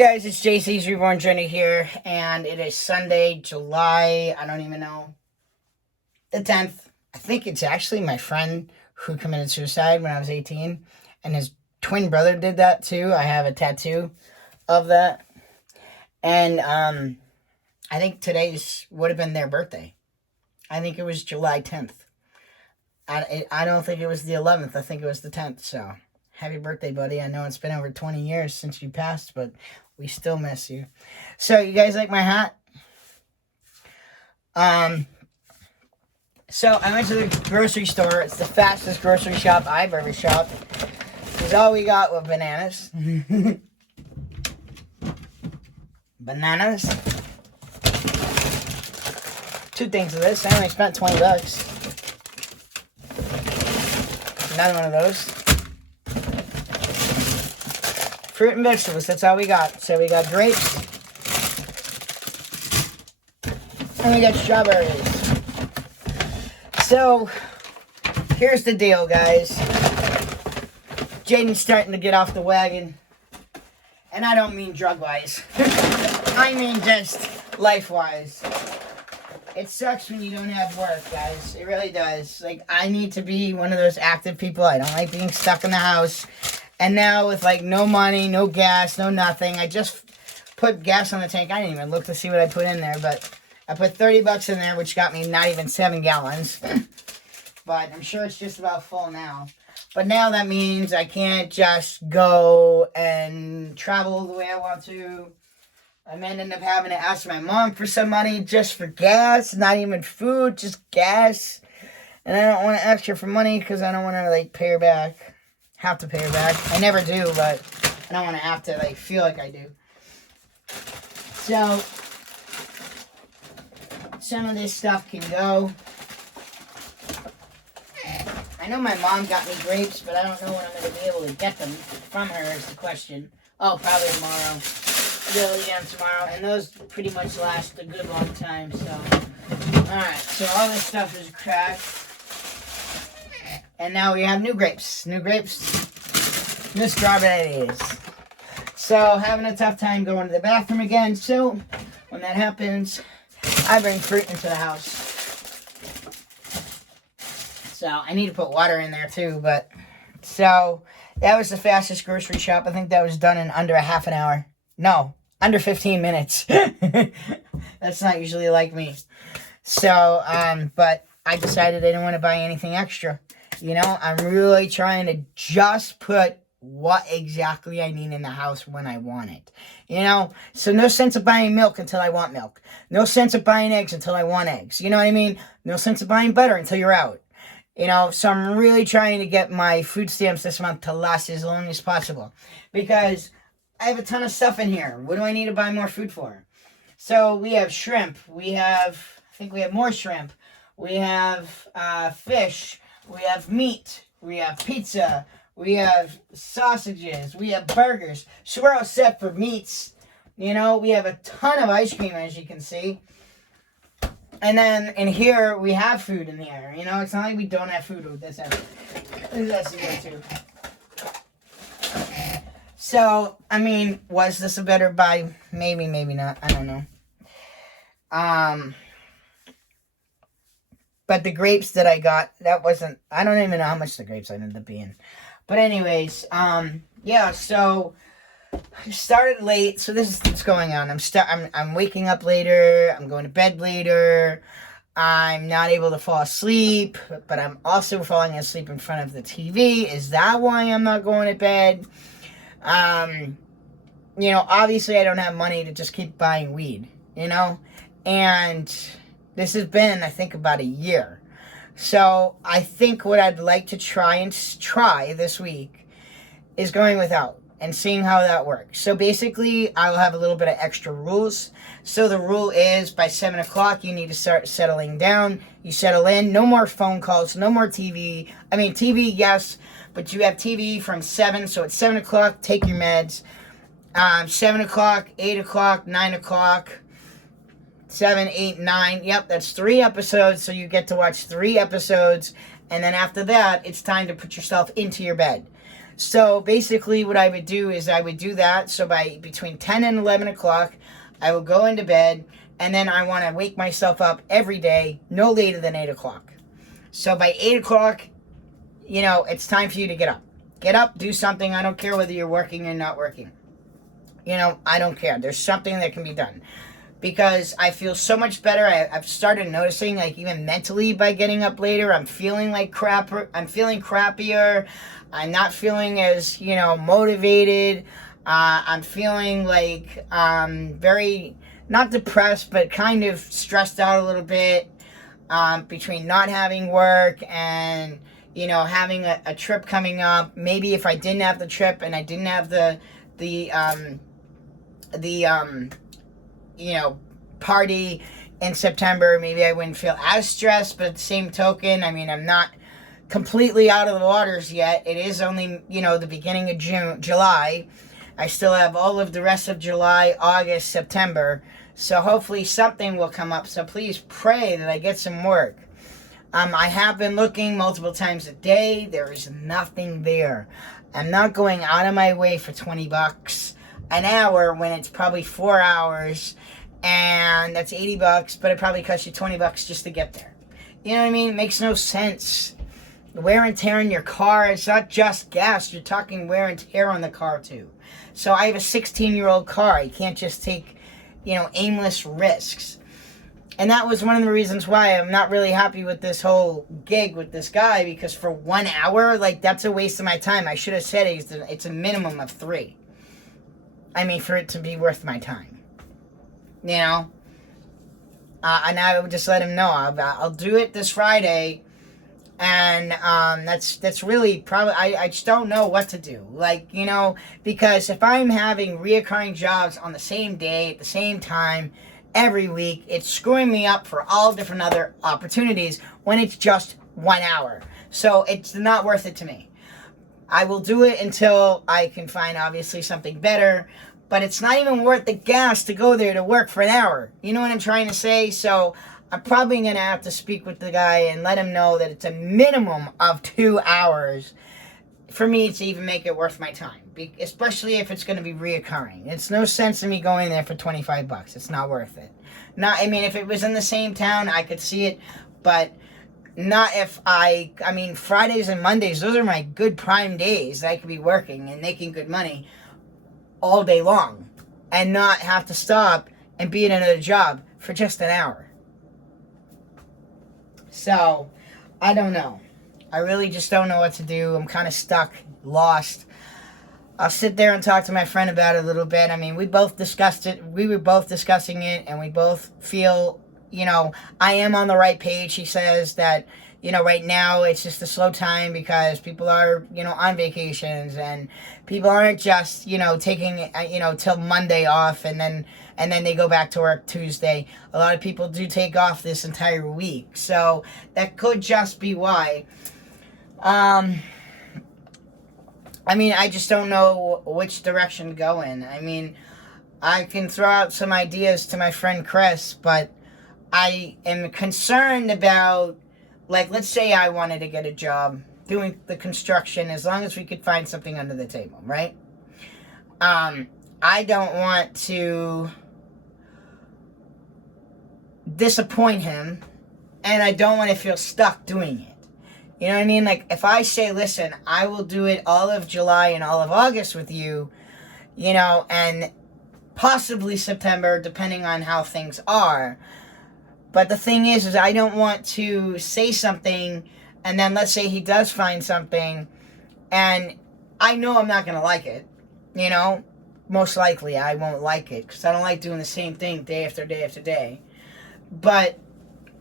Guys, it's JC's Reborn Journey here, and it is Sunday, July, I don't even know, the 10th. I think it's actually my friend who committed suicide when I was 18, and his twin brother did that too. I have a tattoo of that, and I think today's would have been their birthday. I think it was July 10th. I don't think it was the 11th, I think it was the 10th, so happy birthday, buddy. I know it's been over 20 years since you passed, but we still miss you. So, you guys like my hat? So I went to the grocery store. It's the fastest grocery shop I've ever shopped. Because all we got were bananas. Bananas. Two things of this. I only spent $20. Another one of those. Fruit and vegetables, that's all we got. So we got grapes. And we got strawberries. So, here's the deal, guys. Jaden's starting to get off the wagon. And I don't mean drug-wise. I mean just life-wise. It sucks when you don't have work, guys. It really does. Like, I need to be one of those active people. I don't like being stuck in the house. And now with like no money, no gas, no nothing, I just put gas on the tank. I didn't even look to see what I put in there, but I put $30 in there, which got me not even 7 gallons. But I'm sure it's just about full now. But now that means I can't just go and travel the way I want to. I might end up having to ask my mom for some money just for gas, not even food, just gas. And I don't want to ask her for money because I don't want to like pay her back. Have to pay her back. I never do, but I don't want to have to like feel like I do. So some of this stuff can go. I know my mom got me grapes, but I don't know when I'm going to be able to get them from her is the question. Oh, probably tomorrow. I'll get them tomorrow, and those pretty much last a good long time. So, alright, so all this stuff is cracked. And now we have new grapes. New grapes. New strawberries. So, having a tough time going to the bathroom again. So, when that happens, I bring fruit into the house. So, I need to put water in there too. But, so, that was the fastest grocery shop. I think that was done in under a half an hour. No, under 15 minutes. That's not usually like me. So, but I decided I didn't want to buy anything extra. You know, I'm really trying to just put what exactly I need in the house when I want it. You know, so no sense of buying milk until I want milk. No sense of buying eggs until I want eggs. You know what I mean? No sense of buying butter until you're out. You know, so I'm really trying to get my food stamps this month to last as long as possible. Because I have a ton of stuff in here. What do I need to buy more food for? So we have shrimp. I think we have more shrimp. We have fish. We have meat, we have pizza, we have sausages, we have burgers. So we're all set for meats. You know, we have a ton of ice cream, as you can see. And then in here, we have food in here. You know, it's not like we don't have food with this. That's here too. So, I mean, was this a better buy? Maybe, maybe not. I don't know. But the grapes that I got, I don't even know how much the grapes ended up being. But anyways, yeah, so I started late. So this is what's going on. I'm waking up later. I'm going to bed later. I'm not able to fall asleep, but I'm also falling asleep in front of the TV. Is that why I'm not going to bed? You know, obviously I don't have money to just keep buying weed, you know? And this has been, I think, about a year. So I think what I'd like to try this week is going without and seeing how that works. So basically, I'll have a little bit of extra rules. So the rule is by 7 o'clock, you need to start settling down. You settle in. No more phone calls. No more TV. I mean, TV, yes, but you have TV from 7. So at 7 o'clock, take your meds. 7 o'clock, 8 o'clock, 9 o'clock. 7, 8, 9. Yep, that's 3 episodes. So you get to watch 3 episodes. And then after that, it's time to put yourself into your bed. So basically what I would do is I would do that. So by between 10 and 11 o'clock, I will go into bed, and then I want to wake myself up every day, no later than 8 o'clock. So by 8 o'clock, it's time for you to get up. Get up, do something. I don't care whether you're working or not working. I don't care. There's something that can be done. Because I feel so much better. I've started noticing, like, even mentally by getting up later, I'm feeling like crap. I'm feeling crappier. I'm not feeling as, motivated. I'm feeling like very, not depressed, but kind of stressed out a little bit between not having work and, having a trip coming up. Maybe if I didn't have the trip and I didn't have the party in September, maybe I wouldn't feel as stressed. But at the same token, I mean, I'm not completely out of the waters yet. It is only, the beginning of July. I still have all of the rest of July, August, September. So hopefully something will come up. So please pray that I get some work. I have been looking multiple times a day. There is nothing there. I'm not going out of my way for $20 an hour when it's probably 4 hours, and that's $80, but it probably costs you $20 just to get there. You know what I mean? It makes no sense. Wear and tear in your car, it's not just gas. You're talking wear and tear on the car too. So I have a 16-year-old car. You can't just take, aimless risks. And that was one of the reasons why I'm not really happy with this whole gig with this guy, because for 1 hour, that's a waste of my time. I should have said it's a minimum of 3. I mean, for it to be worth my time. And I would just let him know I'll do it this Friday, and that's really probably, I just don't know what to do, because if I'm having reoccurring jobs on the same day at the same time every week, it's screwing me up for all different other opportunities when it's just 1 hour. So it's not worth it to me. I will do it until I can find, obviously, something better. But it's not even worth the gas to go there to work for an hour. You know what I'm trying to say? So I'm probably going to have to speak with the guy and let him know that it's a minimum of 2 hours for me to even make it worth my time. Especially if it's going to be reoccurring. It's no sense in me going there for $25. It's not worth it. If it was in the same town, I could see it. But not if Fridays and Mondays, those are my good prime days that I could be working and making good money all day long and not have to stop and be in another job for just an hour. So, I don't know. I really just don't know what to do. I'm kind of stuck, lost. I'll sit there and talk to my friend about it a little bit. I mean, we both discussed it. We were both discussing it, and we both feel, I am on the right page. He says that, right now it's just a slow time because people are, on vacations, and people aren't just, taking, till Monday off and then they go back to work Tuesday. A lot of people do take off this entire week. So that could just be why. I just don't know which direction to go in. I can throw out some ideas to my friend Chris, but I am concerned about, let's say I wanted to get a job doing the construction, as long as we could find something under the table, right? I don't want to disappoint him, and I don't want to feel stuck doing it. You know what I mean? If I say, listen, I will do it all of July and all of August with you, and possibly September, depending on how things are. But the thing is I don't want to say something, and then let's say he does find something, and I know I'm not going to like it, Most likely I won't like it, because I don't like doing the same thing day after day after day. But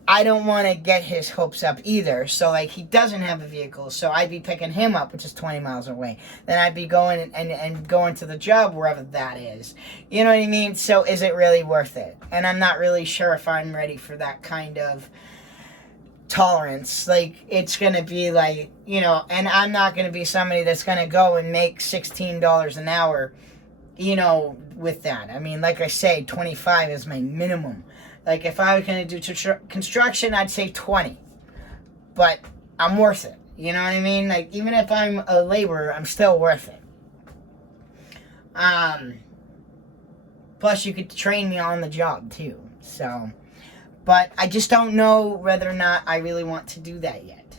I don't want to get his hopes up either. So, he doesn't have a vehicle, so I'd be picking him up, which is 20 miles away. Then I'd be going and going to the job wherever that is. You know what I mean? So, is it really worth it? And I'm not really sure if I'm ready for that kind of tolerance. It's going to be and I'm not going to be somebody that's going to go and make $16 an hour, with that. Like I say, 25 is my minimum. If I was going to do construction, I'd say 20. But I'm worth it. You know what I mean? Like, even if I'm a laborer, I'm still worth it. Plus, you could train me on the job, too. So, but I just don't know whether or not I really want to do that yet.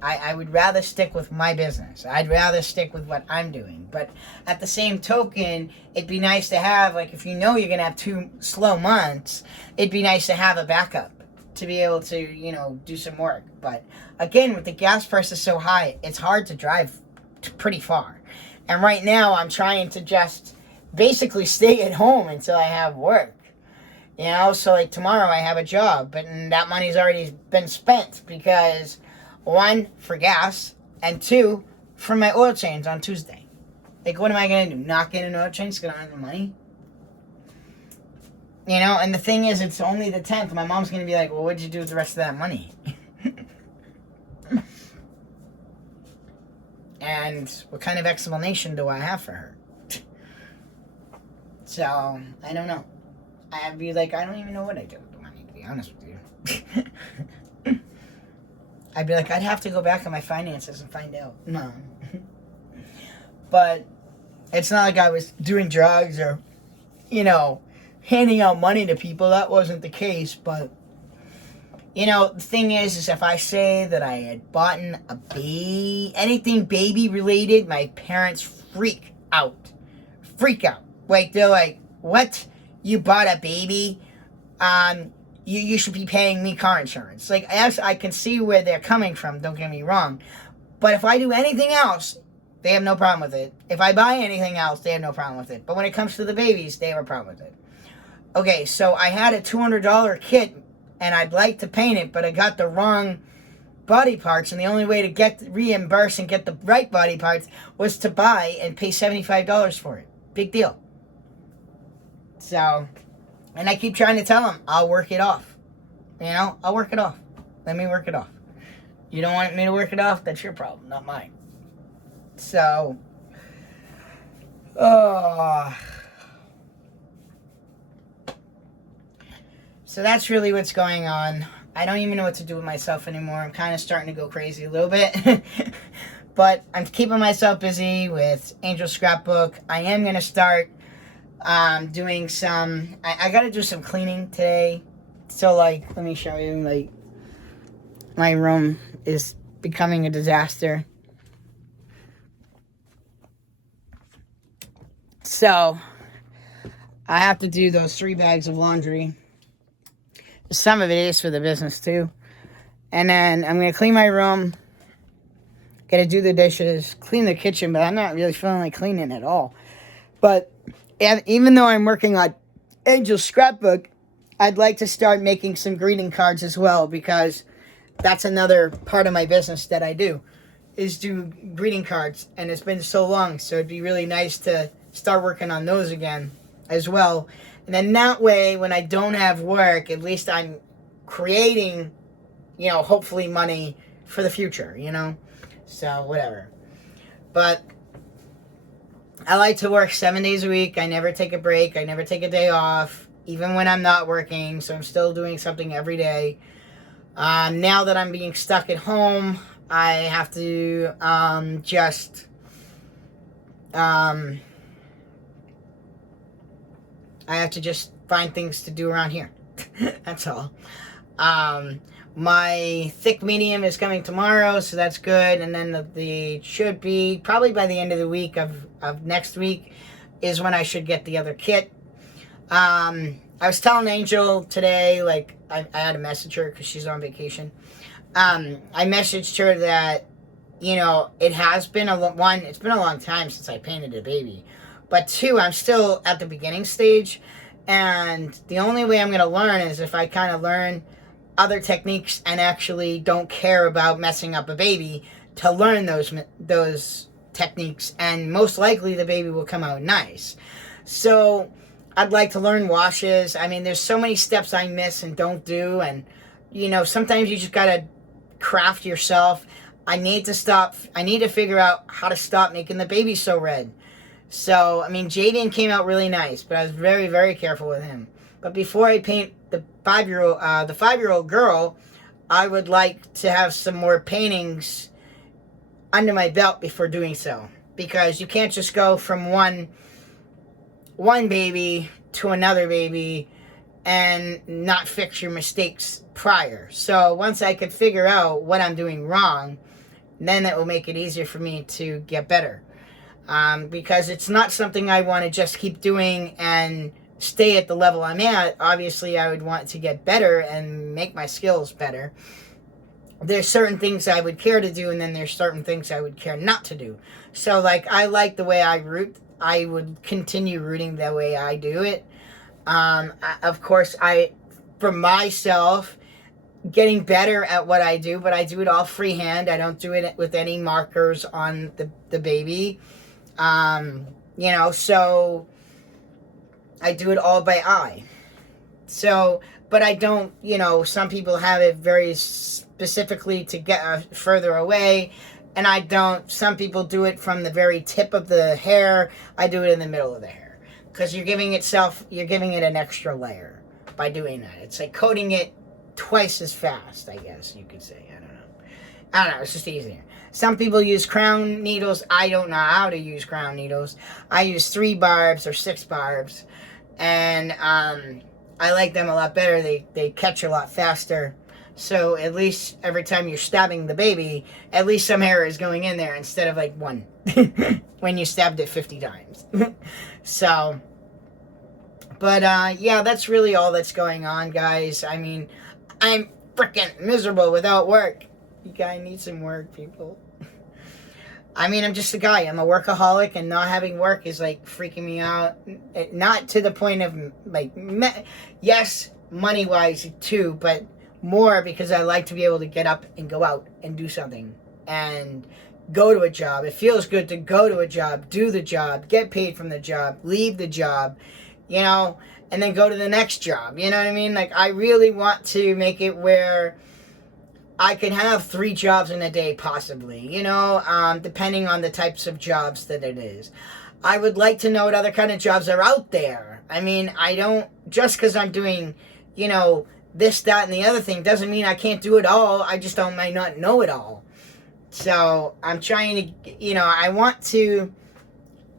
I would rather stick with my business. I'd rather stick with what I'm doing. But at the same token, it'd be nice to have, like, if you know you're going to have 2 slow months, it'd be nice to have a backup to be able to, you know, do some work. But again, with the gas prices so high, it's hard to drive pretty far. And right now, I'm trying to just basically stay at home until I have work. You know, so like tomorrow I have a job, but that money's already been spent because 1, for gas, and 2, for my oil change on Tuesday. Like, what am I going to do? Not get an oil change because I don't have the money? You know, and the thing is, it's only the 10th. My mom's going to be like, well, what'd you do with the rest of that money? And what kind of explanation do I have for her? So, I don't know. I'd be like, I don't even know what I did with the money, to be honest with you. I'd be like, I'd have to go back on my finances and find out. No. But it's not like I was doing drugs or, you know, handing out money to people. That wasn't the case. But, you know, the thing is if I say that I had bought anything baby related, my parents freak out. Freak out. Like, they're like, what? You bought a baby? You should be paying me car insurance. Like, as I can see where they're coming from, don't get me wrong. But if I do anything else, they have no problem with it. If I buy anything else, they have no problem with it. But when it comes to the babies, they have a problem with it. Okay, so I had a $200 kit, and I'd like to paint it, but I got the wrong body parts, and the only way to get reimbursed and get the right body parts was to buy and pay $75 for it. Big deal. So, and I keep trying to tell them, I'll work it off. You know, I'll work it off. Let me work it off. You don't want me to work it off? That's your problem, not mine. So, so that's really what's going on. I don't even know what to do with myself anymore. I'm kind of starting to go crazy a little bit. But I'm keeping myself busy with Angel Scrapbook. I am going to start doing some... I got to do some cleaning today. So, like, let me show you. Like, my room is becoming a disaster. So, I have to do those 3 bags of laundry. Some of it is for the business, too. And then I'm going to clean my room. Got to do the dishes. Clean the kitchen, but I'm not really feeling like cleaning at all. But even though I'm working on Angel's Scrapbook, I'd like to start making some greeting cards as well, because that's another part of my business that I do, is do greeting cards. And it's been so long, so it'd be really nice to start working on those again as well. And then that way, when I don't have work, at least I'm creating, you know, hopefully money for the future, you know? So, whatever. But I like to work 7 days a week. I never take a break. I never take a day off, even when I'm not working. So I'm still doing something every day. Now that I'm being stuck at home, I have to I have to just find things to do around here. That's all. My thick medium is coming tomorrow, so that's good. And then the should be probably by the end of the week of next week is when I should get the other kit. I was telling Angel today, like, I had to message her because she's on vacation. I messaged her that, you know, it has been it's been a long time since I painted a baby. But 2, I'm still at the beginning stage. And the only way I'm going to learn is if I kind of learn other techniques and actually don't care about messing up a baby to learn those techniques. And most likely the baby will come out nice. So I'd like to learn washes. I mean, there's so many steps I miss and don't do. And, you know, sometimes you just got to craft yourself. I need to figure out how to stop making the baby so red. So, I mean, Jaden came out really nice, but I was very, very careful with him. But before I paint the 5-year-old girl, I would like to have some more paintings under my belt before doing so, because you can't just go from one baby to another baby and not fix your mistakes prior. So once I could figure out what I'm doing wrong, then that will make it easier for me to get better. Because it's not something I want to just keep doing and stay at the level I'm at. Obviously, I would want to get better and make my skills better. There's certain things I would care to do, and then there's certain things I would care not to do. So, like, I like the way I root. I would continue rooting the way I do it. Of course, for myself, getting better at what I do, but I do it all freehand. I don't do it with any markers on the baby. So I do it all by eye. So, but I don't, some people have it very specifically to get further away, and I don't. Some people do it from the very tip of the hair. I do it in the middle of the hair, because you're giving it an extra layer by doing that. It's like coating it twice as fast, I guess you could say. I don't know. It's just easier. Some people use crown needles. I don't know how to use crown needles. I use 3 barbs or 6 barbs, and I like them a lot better. They catch a lot faster. So at least every time you're stabbing the baby, at least some hair is going in there instead of like 1 when you stabbed it 50 times. So, but yeah, that's really all that's going on, guys. I mean, I'm freaking miserable without work. You guys need some work, people. I mean, I'm just a guy. I'm a workaholic, and not having work is like freaking me out. Not to the point of like, yes, money-wise too, but more because I like to be able to get up and go out and do something and go to a job. It feels good to go to a job, do the job, get paid from the job, leave the job, and then go to the next job. You know what I mean? Like, I really want to make it where I could have 3 jobs in a day, possibly, depending on the types of jobs that it is. I would like to know what other kind of jobs are out there. I mean, I don't, just because I'm doing, this, that, and the other thing doesn't mean I can't do it all. I just might not know it all. So I'm trying to, I want to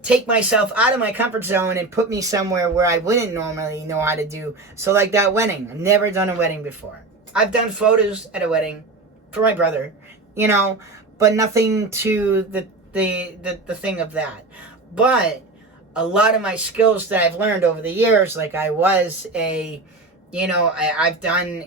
take myself out of my comfort zone and put me somewhere where I wouldn't normally know how to do. So like that wedding. I've never done a wedding before. I've done photos at a wedding for my brother, but nothing to the thing of that. But a lot of my skills that I've learned over the years, like I was a, I've done,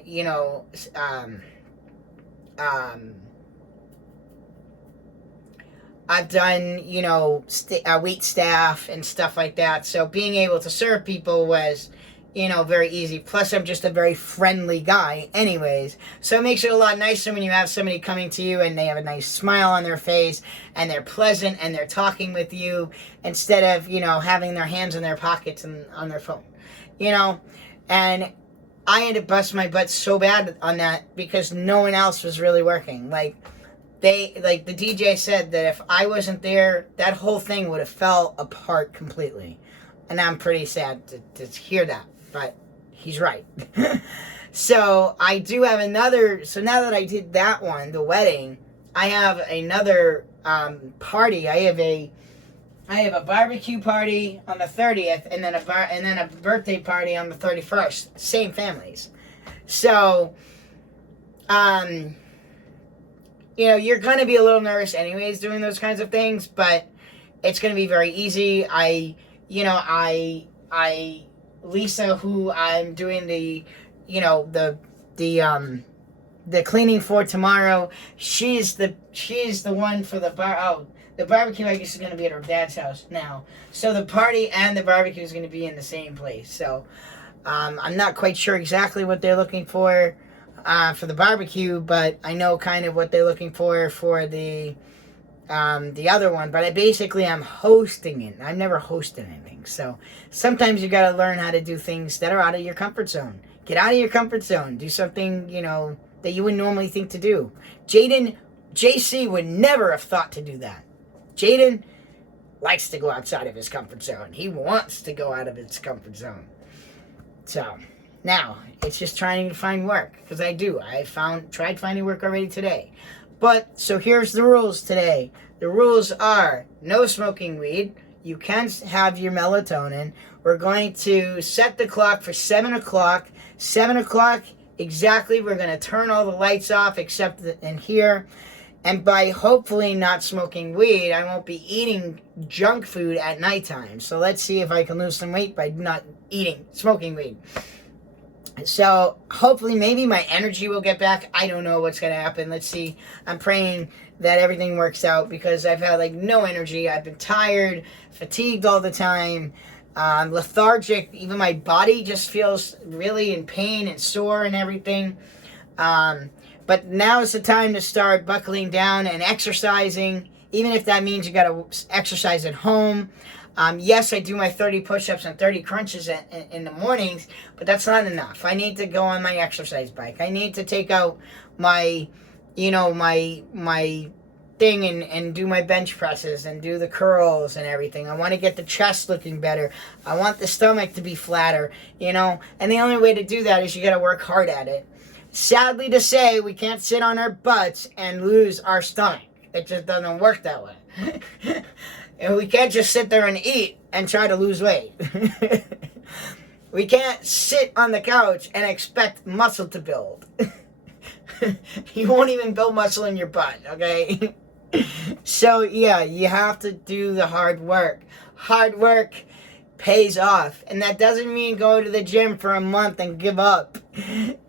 I've done, wait staff and stuff like that. So being able to serve people was, very easy. Plus, I'm just a very friendly guy anyways. So it makes it a lot nicer when you have somebody coming to you and they have a nice smile on their face and they're pleasant and they're talking with you instead of, having their hands in their pockets and on their phone, And I had to bust my butt so bad on that because no one else was really working. Like the DJ said that if I wasn't there, that whole thing would have fell apart completely. And I'm pretty sad to hear that, but he's right. So I do have another, so now that I did that one, the wedding, I have another party. I have a barbecue party on the 30th, and then a birthday party on the 31st. Same families. So, you're going to be a little nervous anyways doing those kinds of things, but it's going to be very easy. Lisa, who I'm doing the cleaning for tomorrow, she's the one for the bar. Oh, the barbecue, I guess, is going to be at her dad's house now. So the party and the barbecue is going to be in the same place. So I'm not quite sure exactly what they're looking for the barbecue, but I know kind of what they're looking for the other one. But I'm hosting it. I've never hosted anything. So sometimes you got to learn how to do things that are out of your comfort zone. Get out of your comfort zone. Do something, that you wouldn't normally think to do. JC would never have thought to do that. Jaden likes to go outside of his comfort zone. He wants to go out of his comfort zone. So now it's just trying to find work, because I tried finding work already today. But, so here's the rules today. The rules are no smoking weed. You can have your melatonin. We're going to set the clock for 7 o'clock. 7 o'clock exactly, we're going to turn all the lights off except in here. And by hopefully not smoking weed, I won't be eating junk food at nighttime. So let's see if I can lose some weight by not smoking weed. So hopefully maybe my energy will get back. I don't know what's going to happen. Let's see. I'm praying that everything works out because I've had like no energy. I've been tired, fatigued all the time, lethargic. Even my body just feels really in pain and sore and everything. But now is the time to start buckling down and exercising, even if that means you got to exercise at home. Yes, I do my 30 push-ups and 30 crunches in the mornings, but that's not enough. I need to go on my exercise bike. I need to take out my, my thing and do my bench presses and do the curls and everything. I want to get the chest looking better. I want the stomach to be flatter, and the only way to do that is you got to work hard at it. Sadly to say, we can't sit on our butts and lose our stomach. It just doesn't work that way. And we can't just sit there and eat and try to lose weight. We can't sit on the couch and expect muscle to build. You won't even build muscle in your butt, okay? So, yeah, you have to do the hard work. Hard work pays off. And that doesn't mean go to the gym for a month and give up.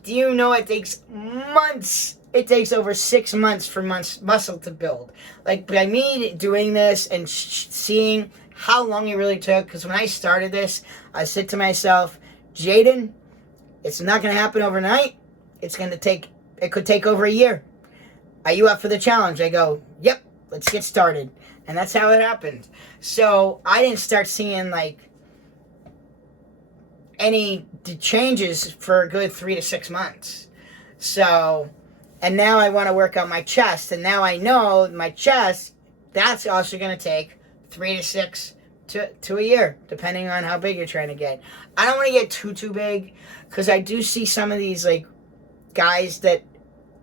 Do you know it takes months? It takes over 6 months for muscle to build. Like, by me doing this and seeing how long it really took, because when I started this, I said to myself, Jaden, it's not going to happen overnight. It could take over a year. Are you up for the challenge? I go, yep, let's get started. And that's how it happened. So I didn't start seeing, like, any changes for a good 3 to 6 months. So, and now I want to work on my chest. And now I know my chest, that's also going to take 3 to 6 to a year, depending on how big you're trying to get. I don't want to get too big, because I do see some of these, like, guys that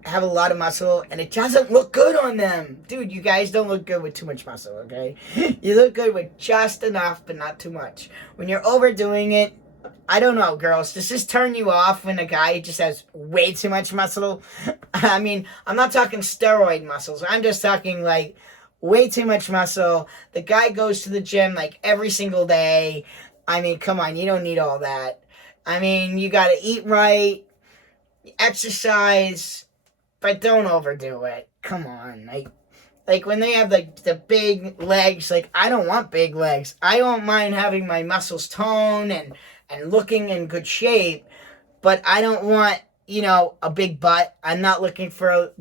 have a lot of muscle, and it doesn't look good on them. Dude, you guys don't look good with too much muscle, okay? You look good with just enough, but not too much. When you're overdoing it, I don't know, girls. Does this turn you off when a guy just has way too much muscle? I mean, I'm not talking steroid muscles. I'm just talking, like, way too much muscle. The guy goes to the gym, like, every single day. I mean, come on. You don't need all that. I mean, you got to eat right, exercise, but don't overdo it. Come on. Like when they have, like, the big legs, like, I don't want big legs. I don't mind having my muscles toned and looking in good shape, but I don't want, a big butt. I'm not looking for,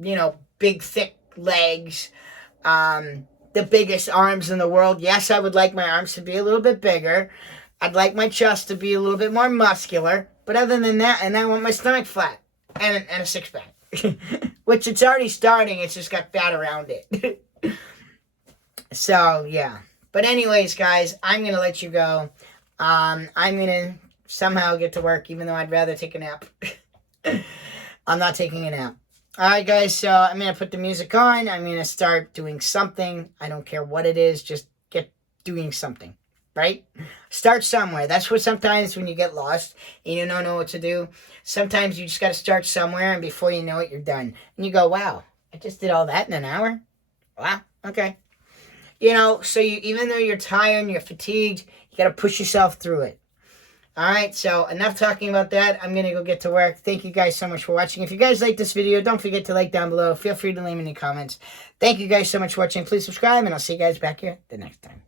big, thick legs, the biggest arms in the world. Yes, I would like my arms to be a little bit bigger. I'd like my chest to be a little bit more muscular, but other than that, and I want my stomach flat and a six-pack, which it's already starting. It's just got fat around it. So, yeah. But anyways, guys, I'm going to let you go. I'm going to somehow get to work, even though I'd rather take a nap. I'm not taking a nap. Alright, guys, so I'm going to put the music on. I'm going to start doing something. I don't care what it is. Just get doing something, right? Start somewhere. That's what sometimes when you get lost and you don't know what to do, sometimes you just got to start somewhere, and before you know it, you're done. And you go, wow, I just did all that in an hour? Wow, okay. So even though you're tired and you're fatigued, you got to push yourself through it. All right, so enough talking about that. I'm going to go get to work. Thank you guys so much for watching. If you guys like this video, don't forget to like down below. Feel free to leave any comments. Thank you guys so much for watching. Please subscribe, and I'll see you guys back here the next time.